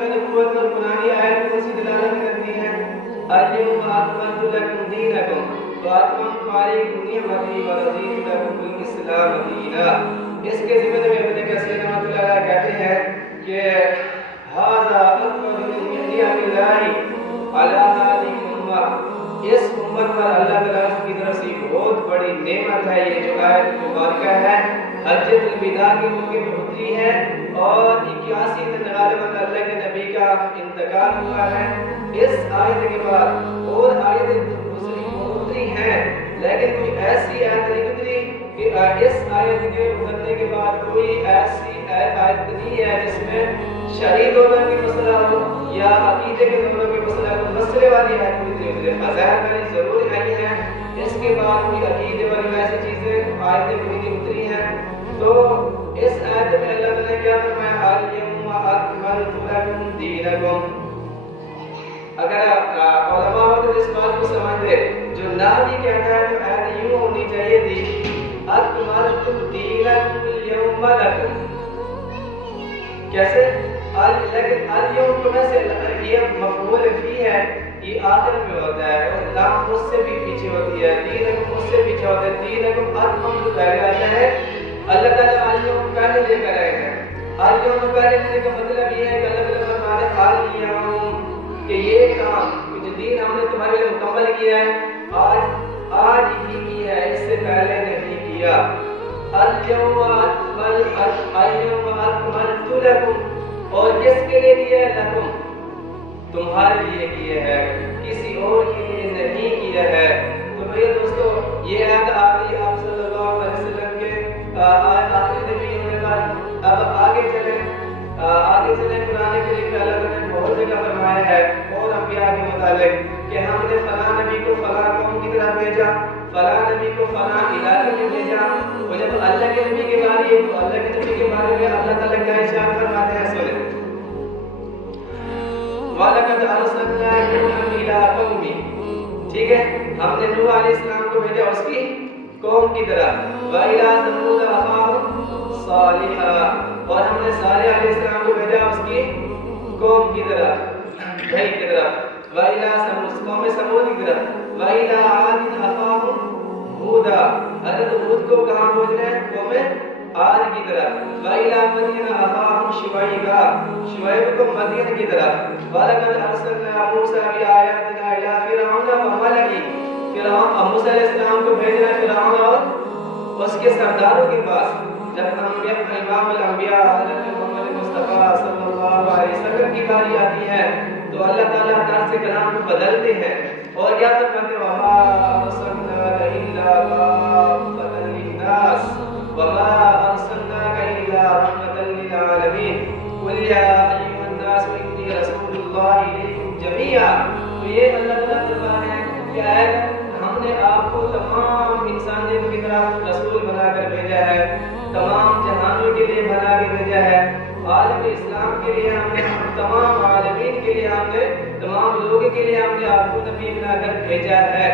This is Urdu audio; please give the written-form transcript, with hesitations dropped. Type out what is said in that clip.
کا نبوت اور قرآنی آیت میں سے دلالت کرتی ہے الیوم اکملت لکم دینکم واتممت علیکم نعمتی ورضیت لکم الاسلام دینا۔ اس کے ضمن میں ابن کثیر رحمۃ اللہ علیہ کہتے ہیں کہ ھذا اکبر من نعم اللہ علی ہذہ الامہ، اس امت پر اللہ تعالیٰ کی طرف سے بہت بڑی نعمت ہے۔ یہ جو آیت مبارکہ ہے حجۃ الوداع کے موقع پر اتری ہے اور 81 99 میں اللہ کے نبی کا انتقال ہوا ہے۔ اس آیت کے بعد اور آیت اتری ہیں لیکن کوئی ایسی آیت نہیں اتری کہ اس آیت کے اترنے کے بعد کوئی ایسی آیت نہیں ہے جس میں شہید ہونے کی مسئلہ ہو یا عقیدے کے دوروں کے مسئلہ ہو، مسئلے والی آیت اتری فضائل والی ضرور آئی ہیں۔ اس کے بعد کوئی عقیدے والی ایسی چیزیں آیتیں کوئی نہیں اتری ہیں۔ تو اس آیت میں اللہ تعالیٰ نے کیا فرمایا الیوم اکملت لکم دینکم۔ اگر علماء ہوتے اس بات کو سمجھتے جو نحوی کہتا ہے تو آیت یوں ہونی چاہیے تھی اکملت دینکم الیوم لکم، کیسے؟ لیکن الیوم کو میں سے یہ مفعول فی ہے، یہ آخر میں ہوتا ہے اور لام اس سے بھی پیچھے ہوتی ہے، دینکم اس سے پیچھے ہوتا ہے، دینکم اکملت پہلے آتا ہے۔ اللہ تعالیٰ الیوم پہلے لے کر آئے ہیں۔ الیوم پہلے لینے کا مطلب یہ ہے کہ اللہ تعالیٰ فرما رہے الیوم کہ یہ کام جو دین ہم نے تمہارے لیے مکمل کیا ہے آج ہی کیا ہے، اس سے پہلے نہیں کیا۔ الیوم اکملت لکم، اور کس کے لیے کیا ہے؟ لکم، تمہارے لیے کیا ہے، کسی اور کے لیے نہیں کیا ہے۔ تو میرے دوستو یہ آیت آ گئی آپ صلی اللہ علیہ وسلم کے آخری نبی ہونے پر۔ اب آگے چلیں قرآن کریم میں اللہ تعالیٰ نے بہت جگہ فرمایا ہے اور انبیاء کے متعلق کہ ہم نے فلاں نبی کو فلاں قوم کی طرف بھیجا، فلاں نبی کو فلاں علاقے میں بھیجا۔ اور جب اللہ کے نبی کے بارے تو اللہ کے نبی کے بارے میں اللہ تعالیٰ کیا ارشاد فرماتے ہیں؟ سنیں وَلَقَدْ أَرْسَلْنَا نُوحًا إِلَىٰ قَوْمِهِ، ٹھیک ہے، ہم نے نوح علیہ السلام کو بھیجا اس کی قوم کی طرف، وَإِلَىٰ ثَمُودَ أَخَاهُمْ صَالِحًا، اور ہم نے صالح علیہ السلام کو بھیجا اس کی قوم کی طرف، بھائی کی طرف، وَإِلَىٰ ثَمُودَ قوم سمود کی طرف، وَإِلَىٰ عَادٍ أَخَاهُمْ هُودًا، حضرت ہود کو کہاں بھیجنا ہے؟ قوم عاد کی طرف، وَإِلَىٰ مَدْيَنَ أَخَاهُمْ شُعَيْبًا، شعیب کو مدین کی طرف، وَلَقَدْ أَرْسَلْنَا مُوسَىٰ بِآيَاتِنَا إِلَىٰ فِرْعَوْنَ وَمَلَئِهِ، فرعون موسیٰ علیہ السلام کو بھیجنا فرعون اور اس کے سرداروں کے پاس۔ جب امام الانبیاء حضرت محمد مصطفیٰ صلی اللہ علیہ وسلم کی باری آتی ہے تو اللہ تعالیٰ طرز کلام کو بدلتے ہیں اور کیا فرماتے ہیں؟ وَمَا أَرْسَلْنَاكَ إِلَّا كَافَّةً لِلنَّاسِ وَمَا أَرْسَلْنَاكَ إِلَّا رَحْمَةً لِلْعَالَمِينَ قُلْ يَا أَيُّهَا النَّاسُ إِنِّي رَسُولُ اللَّهِ إِلَيْكُمْ جَمِيعًا۔ تو یہ اللہ تعالیٰ فرماتے ہیں کہ ہم نے آپ کو تمام انسانیت کی طرف رسول بنا کر بھیجا ہے، تمام جہانوں کے لیے بنا کے بھیجا ہے، عالم اسلام کے لیے ہم نے، تمام عالمین کے لیے ہم نے، تمام لوگوں کے لیے ہم نے آپ کو نبی بنا کر بھیجا ہے۔